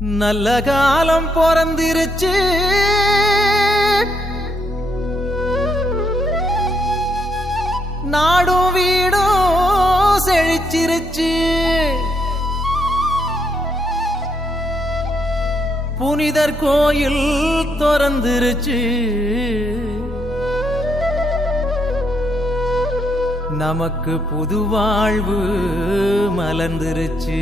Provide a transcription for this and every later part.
நல்ல காலம் பிறந்திருச்சு, நாடும் வீடும் செழிச்சிருச்சு. புனிதர் கோயில் திறந்திருச்சு, நமக்கு புது வாழ்வு மலர்ந்திருச்சு.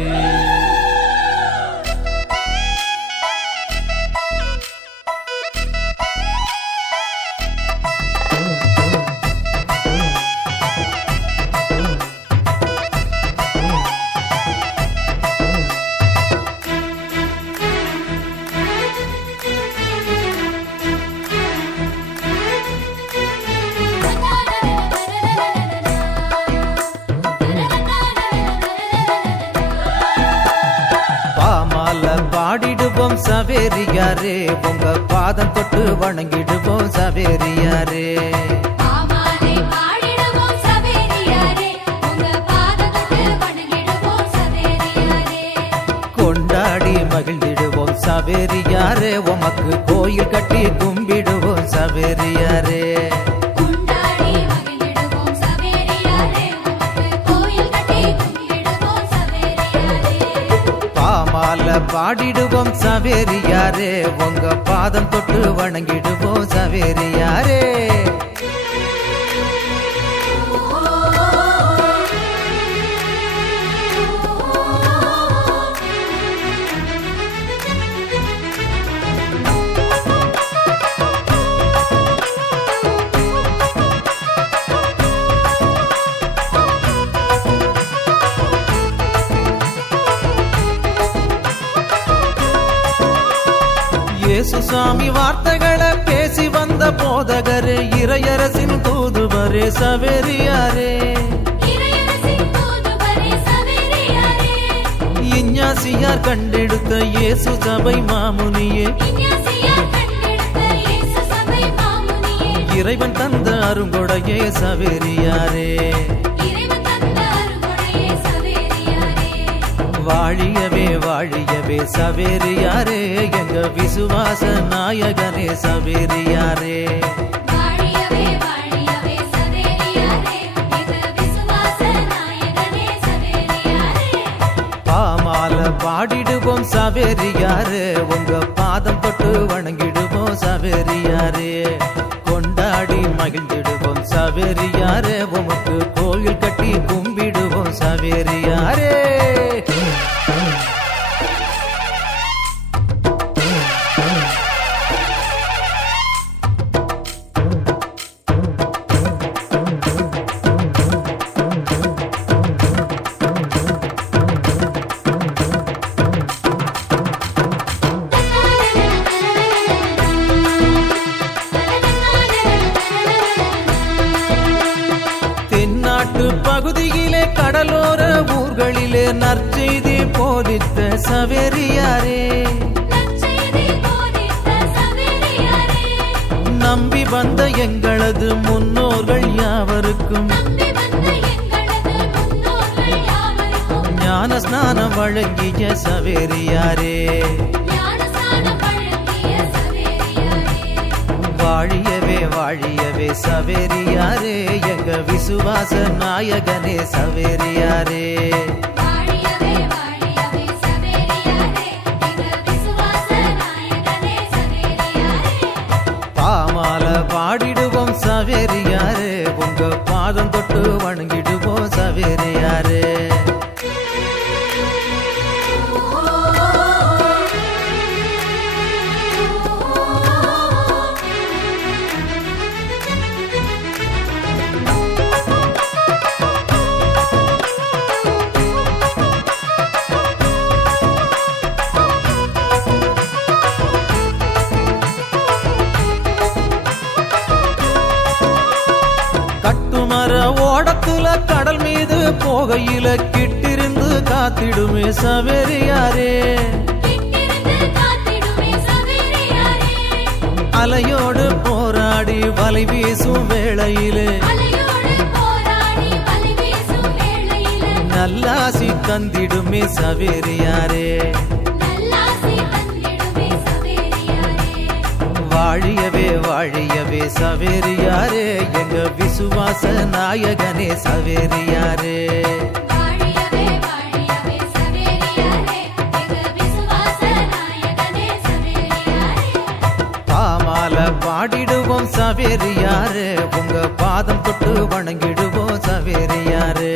பாடிடுவோம் சவேரியாரே, உங்க பாதம் தொட்டு வணங்கிடுவோம் சவேரியாரே. கொண்டாடி மகிழ்ந்திடுவோம் சவேரியாரே, உமக்கு கோயில் கட்டி கும்பிடுவோம் சவேரியாரே. பாடிடுவோம் சவேரியாரே, உங்க பாதம் தொட்டு வணங்கிடுவோம் சவேரியாரே. இயேசுசாமி வார்த்தைகளை பேசி வந்த போதகரே, இறையரசின் தூதுவரே சவேரியாரே. இஞ்ஞாசியார் கண்டெடுத்த இயேசு சபை மாமுனியே, இறைவன் தந்த அருங்கொடையே சவேரியாரே. வாழியவே வாழியவே சவேரியாரே, எங்க விசுவாச நாயகனே சவேரியாரே. பாமால பாடிடுவோம் சவேரியாரே, உங்க பாதம் தொட்டு வணங்கிடுவோம் சவேரியாரே. கொண்டாடி மகிழ்ந்திடுவோம் சவேரியாரே, உமக்கு கோயில் கட்டி கும்பிடுவோம் சவேரியாரே. பகுதியிலே கடலோர ஊர்களிலே நற்செய்தி போதித்த சவேரியாரே. நம்பி வந்த எங்களது முன்னோர்கள் யாவருக்கும் ஞான ஸ்நானம் வழங்கிய சவேரியாரே. வாழியவே வாழியவே சவேரியாரே, எங்க விசுவாச நாயகனே சவேரியாரே. பாமால பாடிடுவோம் சவேரியாரே, உங்க பாதம் தொட்டு வணங்கிடுவோம் சவேரியாரே. கட்டுமர ஓடத்துல கடல் மீது போகையில கிட்டிருந்து காத்திடுமே சவேரியாரே. அலையோடு போராடி வலை வீசும் வேளையிலே நல்லாசி தந்திடுமே சவேரியாரே. வாழியவே சவேரியாரே எங்க விசுவாச நாயகனே சவேரியாரே வாழியவே வாழியவே சவேரியாரே எங்க விசுவாச நாயகனே சவேரியாரே பாமால பாடிடுவோம் சவேரியாரே உங்க பாதம் தொட்டு வணங்கிடுவோம் சவேரியாரே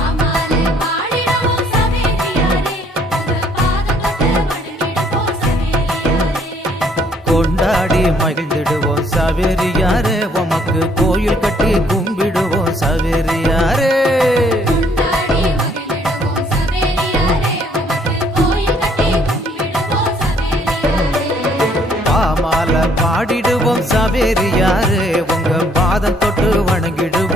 ஆமாலே பாடிடுவோம் சவேரியாரே உங்க பாதம் தொட்டு வணங்கிடுவோம் சவேரியாரே கொண்டாடி மகிழ்ந்திடுவோம் சவேரியாரே உமக்கு கோயில் கட்டி கும்பிடுவோம் சவேரியாரே கொண்டாடி மகிழ்ந்திடுவோம் சவேரியாரே உமக்கு கோயில் கட்டி கும்பிடுவோம் சவேரியாரே பாமால பாடிடுவோம் சவேரியாரே உங்க பாதம் தொட்டு வணங்கிடுவோம்